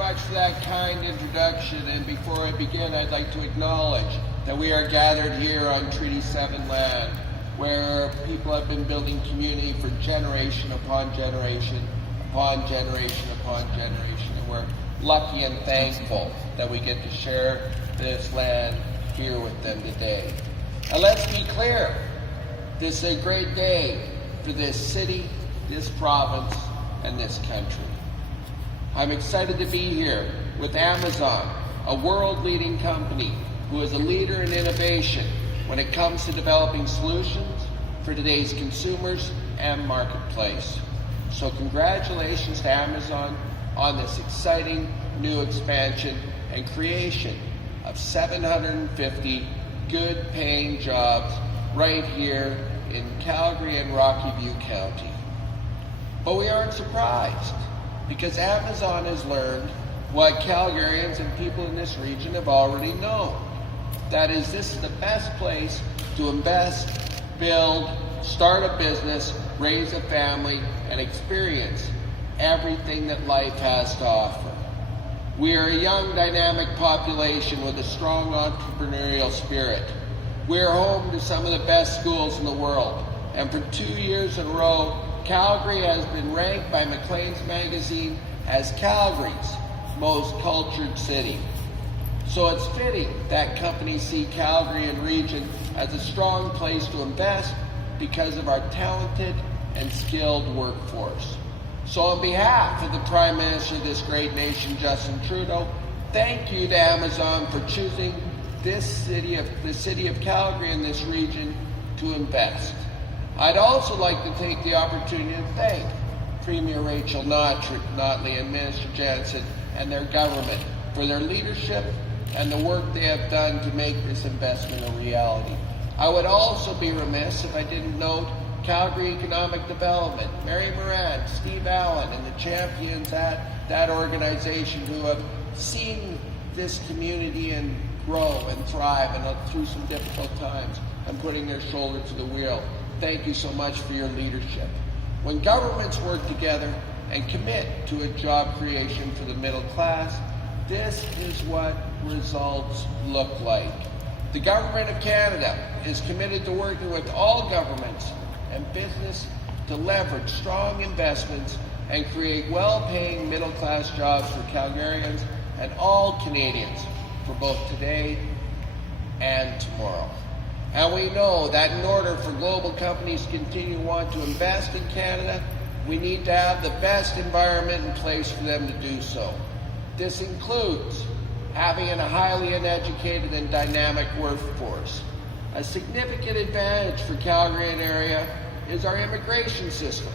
much for that kind introduction, and before I begin, I'd like to acknowledge that we are gathered here on Treaty 7 land, where people have been building community for generation upon generation, upon generation upon generation, and we're lucky and thankful that we get to share this land here with them today. Now let's be clear, this is a great day for this city, this province, and this country. I'm excited to be here with Amazon, a world-leading company who is a leader in innovation when it comes to developing solutions for today's consumers and marketplace. So congratulations to Amazon on this exciting new expansion and creation of 750 good-paying jobs right here in Calgary and Rocky View County. But we aren't surprised, because Amazon has learned what Calgarians and people in this region have already known. That is, this is the best place to invest, build, start a business, raise a family, and experience everything that life has to offer. We are a young, dynamic population with a strong entrepreneurial spirit. We are home to some of the best schools in the world, and for 2 years in a row, Calgary has been ranked by Maclean's magazine as Calgary's most cultured city. So it's fitting that companies see Calgary and region as a strong place to invest because of our talented and skilled workforce. So on behalf of the Prime Minister of this great nation, Justin Trudeau, thank you to Amazon for choosing the city of Calgary and this region to invest. I'd also like to take the opportunity to thank Premier Rachel Notley and Minister Jansen and their government for their leadership and the work they have done to make this investment a reality. I would also be remiss if I didn't note Calgary Economic Development, Mary Moran, Steve Allen, and the champions at that organization who have seen this community and grow and thrive and through some difficult times and putting their shoulder to the wheel. Thank you so much for your leadership. When governments work together and commit to a job creation for the middle class, this is what results look like. The Government of Canada is committed to working with all governments and business to leverage strong investments and create well-paying middle-class jobs for Calgarians and all Canadians for both today and tomorrow. And we know that in order for global companies to continue to want to invest in Canada, we need to have the best environment in place for them to do so. This includes having a highly uneducated and dynamic workforce. A significant advantage for Calgary and area is our immigration system.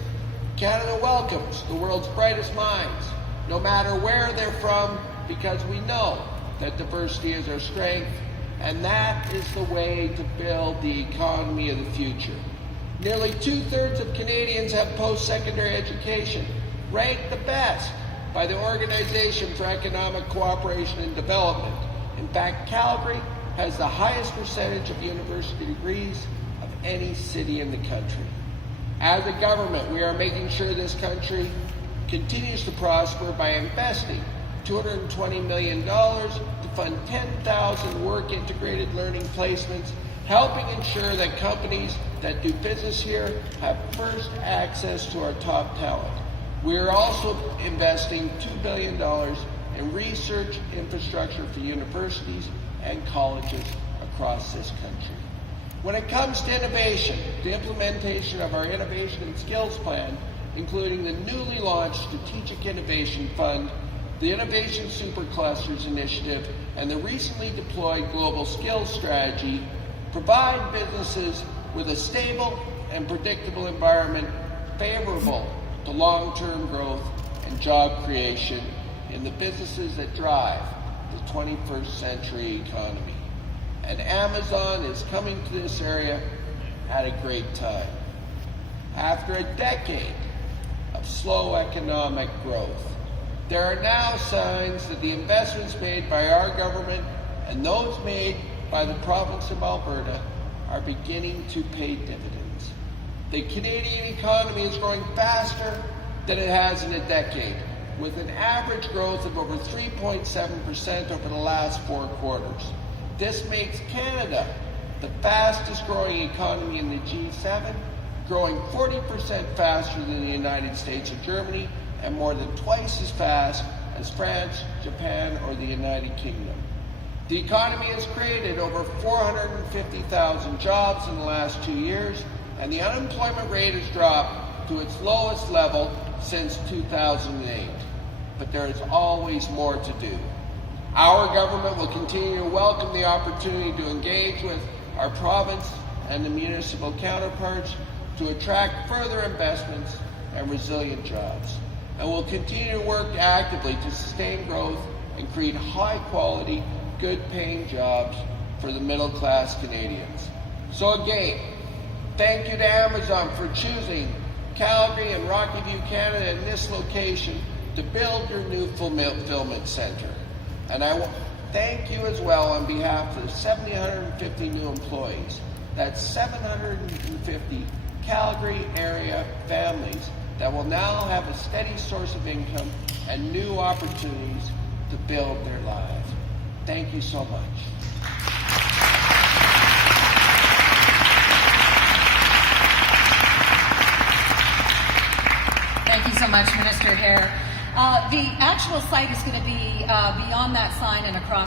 Canada welcomes the world's brightest minds, no matter where they're from, because we know that diversity is our strength, and that is the way to build the economy of the future. Nearly 2/3 of Canadians have post-secondary education, ranked the best by the Organization for Economic Cooperation and Development. In fact, Calgary has the highest percentage of university degrees of any city in the country. As a government, we are making sure this country continues to prosper by investing $220 million to fund 10,000 work-integrated learning placements, helping ensure that companies that do business here have first access to our top talent. We are also investing $2 billion in research infrastructure for universities and colleges across this country. When it comes to innovation, the implementation of our Innovation and Skills Plan, including the newly launched Strategic Innovation Fund, the Innovation Superclusters Initiative, and the recently deployed Global Skills Strategy, provide businesses with a stable and predictable environment favorable to long-term growth and job creation in the businesses that drive the 21st century economy. And Amazon is coming to this area at a great time. After a decade of slow economic growth, there are now signs that the investments made by our government and those made by the province of Alberta are beginning to pay dividends. The Canadian economy is growing faster than it has in a decade, with an average growth of over 3.7% over the last 4 quarters. This makes Canada the fastest growing economy in the G7, growing 40% faster than the United States or Germany, and more than twice as fast as France, Japan, or the United Kingdom. The economy has created over 450,000 jobs in the last 2 years, and the unemployment rate has dropped to its lowest level since 2008. But there is always more to do. Our government will continue to welcome the opportunity to engage with our province and the municipal counterparts to attract further investments and resilient jobs. And will continue to work actively to sustain growth and create high-quality, good-paying jobs for the middle-class Canadians. So again, thank you to Amazon for choosing Calgary and Rocky View, Canada in this location to build your new fulfillment center. And I will thank you as well on behalf of the 750 new employees. That's 750 Calgary area families that will now have a steady source of income and new opportunities to build their lives. Thank you so much. Thank you so much, Minister Hehr. The actual site is going to be beyond that sign and across